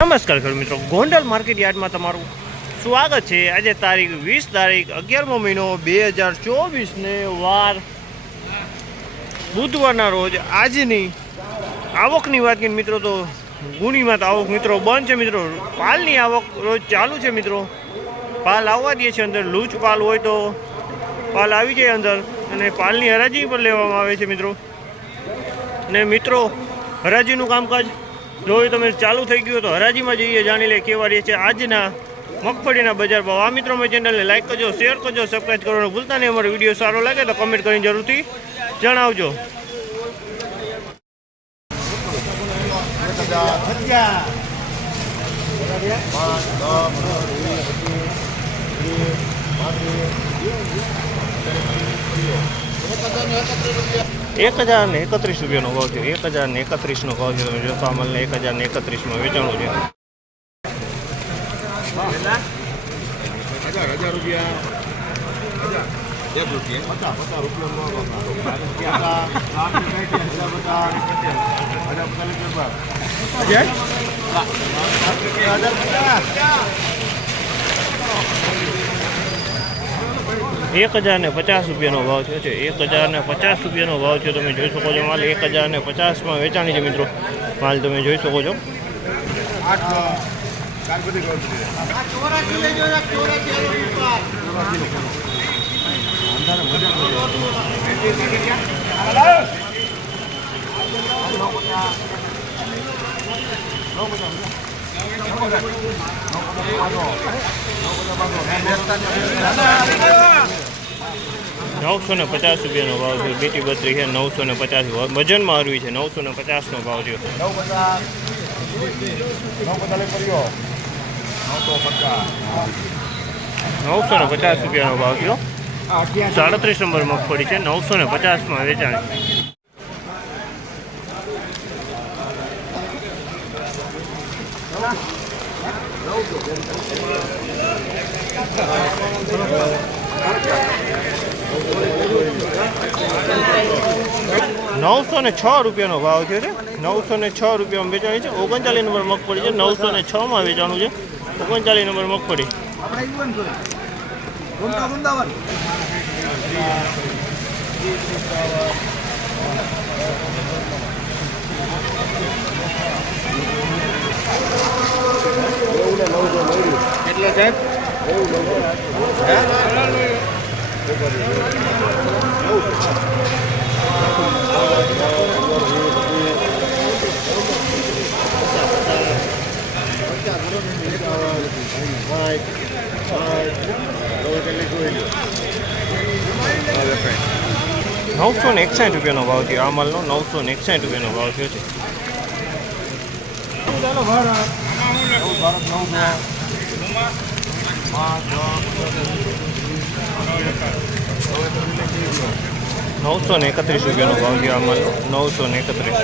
નમસ્કાર ખેડૂત મિત્રો. ગોંડલ માર્કેટ યાર્ડમાં તમારું સ્વાગત છે. આજે તારીખ વીસ તારીખ અગિયારમો મહિનો બે હજાર ચોવીસને વાર બુધવારના રોજ આજની આવકની વાત કરીએ મિત્રો તો ગુણીમાં તો આવક મિત્રો બંધ છે મિત્રો. પાલની આવક રોજ ચાલુ છે મિત્રો. પાલ આવવા દે છે અંદર. લૂચ પાલ હોય તો પાલ આવી જાય અંદર અને પાલની હરાજી પણ લેવામાં આવે છે મિત્રો. ને મિત્રો, હરાજીનું કામકાજ એ તમે ચાલુ થઈ ગયું તો હરાજીમાં જઈએ, જાણી લે કેવા રહે છે આજના મગફળીના બજાર ભાવ. આ મિત્રો મારી ચેનલને લાઈક કરજો શેર કરજો સબસ્ક્રાઈબ કરવાનું ભૂલતા નહીં અમારો વીડિયો સારો લાગે તો કમેન્ટ કરીને જરૂરથી જણાવજો. એકત્રીસ રૂપિયાનો ભાવ છે. એક હજાર ને એકત્રીસનો ભાવ છે. તમે જોતા અમલને એક હજાર ને એકત્રીસમાં વેચાણું છે. હજાર હજાર રૂપિયા. એક હજારને પચાસ રૂપિયાનો ભાવ થયો છે. એક હજાર ને પચાસ રૂપિયાનો ભાવ થયો. તમે જોઈ શકો છો માલ એક હજાર ને પચાસમાં વેચાણી છે મિત્રો. માલ તમે જોઈ શકો છો. ગોળ નવસો ને પચાસ રૂપિયાનો ભાવ છે બેટી બત્રી છે નવસો ને પચાસ વજનમાં હરવી છે નવસો ને પચાસનો ભાવ છે નવસો ને પચાસ રૂપિયાનો ભાવ થયો. સાડત્રીસ નંબર મગફળી છે નવસો ને પચાસમાં વેચાણી. નવસો ને છ રૂપિયાનો ભાવ થયો છે. નવસો ને છ રૂપિયામાં વેચાણી છે. ઓગણચાલીસ નંબર મગફળી છે. નવસો ને છમાં વેચાણું છે. ઓગણચાલીસ નંબર મગફળી. એટલે સાહેબ? નવસો ને એકસાઠ રૂપિયાનો ભાવ થયો. આ માલનો નવસો ને એકસાઠ રૂપિયાનો ભાવ થયો છે. નવસો ને એકત્રીસ રૂપિયાનો ભાવ થયો આ માલનો. નવસો ને એકત્રીસ.